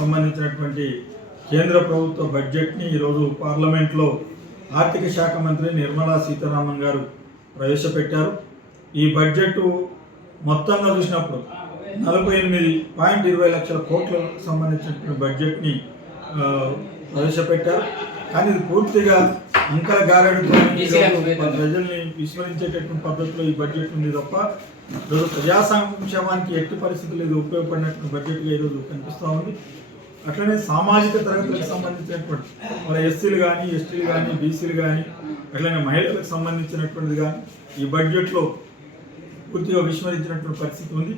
సంబంధించినటువంటి కేంద్ర ప్రభుత్వ బడ్జెట్ని ఈరోజు పార్లమెంట్లో ఆర్థిక శాఖ మంత్రి నిర్మలా సీతారామన్ గారు ప్రవేశపెట్టారు. ఈ బడ్జెట్ మొత్తంగా చూసినప్పుడు నలభై ఎనిమిది పాయింట్ ఇరవై లక్షల కోట్లకు సంబంధించినటువంటి బడ్జెట్ని ప్రవేశపెట్టారు. కానీ ఇది పూర్తిగా అంకల గారడితో ప్రజల్ని విస్మరించేటటువంటి పద్ధతిలో ఈ బడ్జెట్ ఉంది తప్ప ఈరోజు ప్రజా సంక్షేమానికి ఎట్టి పరిస్థితులు ఇది ఉపయోగపడినటువంటి బడ్జెట్గా ఈరోజు కనిపిస్తూ ఉంది. అట్లనే సామాజిక తరగతులకు సంబంధించినటువంటి మన ఎస్సీలు కానీ ఎస్టీలు కానీ బీసీలు కానీ అట్లనే మహిళలకు సంబంధించినటువంటిది కానీ ఈ బడ్జెట్లో పూర్తిగా విస్మరించినటువంటి పరిస్థితి ఉంది.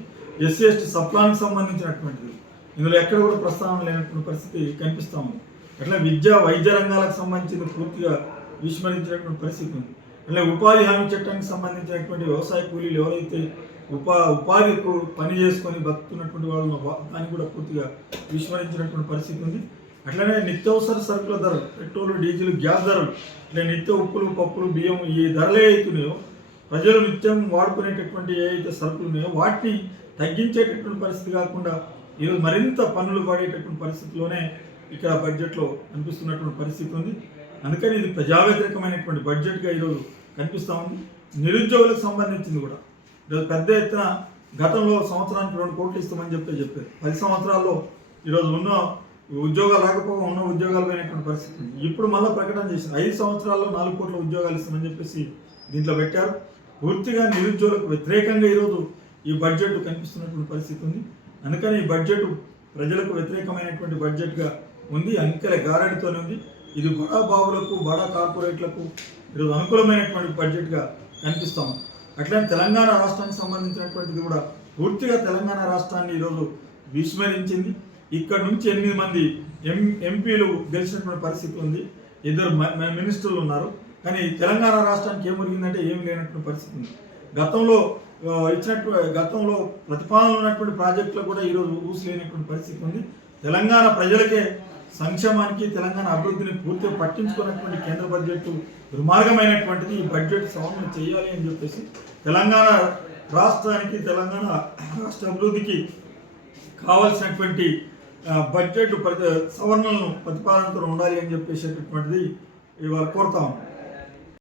ఎస్సీ ఎస్టీ సప్లానికి సంబంధించినటువంటిది. ఇందులో ఎక్కడ కూడా ప్రస్తావన లేనటువంటి పరిస్థితి కనిపిస్తూ ఉంది. అట్లా విద్య వైద్య రంగాలకు సంబంధించింది పూర్తిగా విస్మరించినటువంటి పరిస్థితి ఉంది. అలాగే ఉపాధి హామీ చట్టానికి సంబంధించినటువంటి వ్యవసాయ కూలీలు ఎవరైతే ఉపా ఉపాధి పని చేసుకొని బతుకుతున్నటువంటి వాళ్ళు దాన్ని కూడా పూర్తిగా విస్మరించినటువంటి పరిస్థితి ఉంది. అట్లనే నిత్యావసర సరుకుల ధరలు పెట్రోల్ డీజిల్ గ్యాస్ ధరలు ఇట్లా నిత్య ఉప్పులు పప్పులు బియ్యం ఈ ధరలే అవుతున్నాయో ప్రజలు నిత్యం వాడుకునేటటువంటి ఏ అయితే సరుకులు ఉన్నాయో వాటిని తగ్గించేటటువంటి పరిస్థితి కాకుండా ఈరోజు మరింత పన్నులు పడేటటువంటి పరిస్థితిలోనే ఇక్కడ బడ్జెట్లో కనిపిస్తున్నటువంటి పరిస్థితి ఉంది. అందుకని ఇది ప్రజా వ్యతిరేకమైనటువంటి బడ్జెట్గా ఈరోజు కనిపిస్తూ ఉంది. నిరుద్యోగులకు సంబంధించింది కూడా. ఈరోజు పెద్ద ఎత్తున గతంలో సంవత్సరానికి రెండు కోట్లు ఇస్తామని చెప్పి చెప్పారు. పది సంవత్సరాల్లో ఈరోజు ఉన్న ఉద్యోగాలు రాకపోగా ఉన్న ఉద్యోగాలు పోయినటువంటి పరిస్థితి ఇప్పుడు మళ్ళీ ప్రకటన చేశారు. ఐదు సంవత్సరాల్లో నాలుగు కోట్ల ఉద్యోగాలు ఇస్తామని చెప్పేసి దీంట్లో పెట్టారు. పూర్తిగా నిరుద్యోగులకు వ్యతిరేకంగా ఈరోజు ఈ బడ్జెట్ కనిపిస్తున్నటువంటి పరిస్థితి ఉంది. అందుకని ఈ బడ్జెట్ ప్రజలకు వ్యతిరేకమైనటువంటి బడ్జెట్గా ఉంది. అంకెల గారడితోనే ఉంది. ఇది బడా బాబులకు బడా కార్పొరేట్లకు ఈరోజు అనుకూలమైనటువంటి బడ్జెట్గా కనిపిస్తాం. అట్లనే తెలంగాణ రాష్ట్రానికి సంబంధించినటువంటిది కూడా పూర్తిగా తెలంగాణ రాష్ట్రాన్ని ఈరోజు విస్మరించింది. ఇక్కడ నుంచి ఎనిమిది మంది ఎం ఎంపీలు గెలిచినటువంటి పరిస్థితి ఉంది. ఇద్దరు మ- మినిస్టర్లు ఉన్నారు. కానీ తెలంగాణ రాష్ట్రానికి ఏం ఏం లేనటువంటి పరిస్థితి ఉంది. గతంలో ఇచ్చినటువంటి ఇచ్చినట్టు గతంలో ప్రతిపాదనలు ఉన్నటువంటి ప్రాజెక్టులు కూడా ఈరోజు ఊసిలేనటువంటి పరిస్థితి ఉంది. తెలంగాణ ప్రజలకే సంక్షేమానికి తెలంగాణ అభివృద్ధిని పూర్తిగా పట్టించుకున్నటువంటి కేంద్ర బడ్జెట్ దుర్మార్గమైనటువంటిది ఈ బడ్జెట్ సవరణ చేయాలి అని చెప్పేసి తెలంగాణ రాష్ట్రానికి తెలంగాణ రాష్ట్ర అభివృద్ధికి కావాల్సినటువంటి బడ్జెట్ ప్రతి సవరణలను ప్రతిపాదనతో ఉండాలి అని చెప్పేసేటటువంటిది ఇవాళ కోరుతా ఉన్నాం.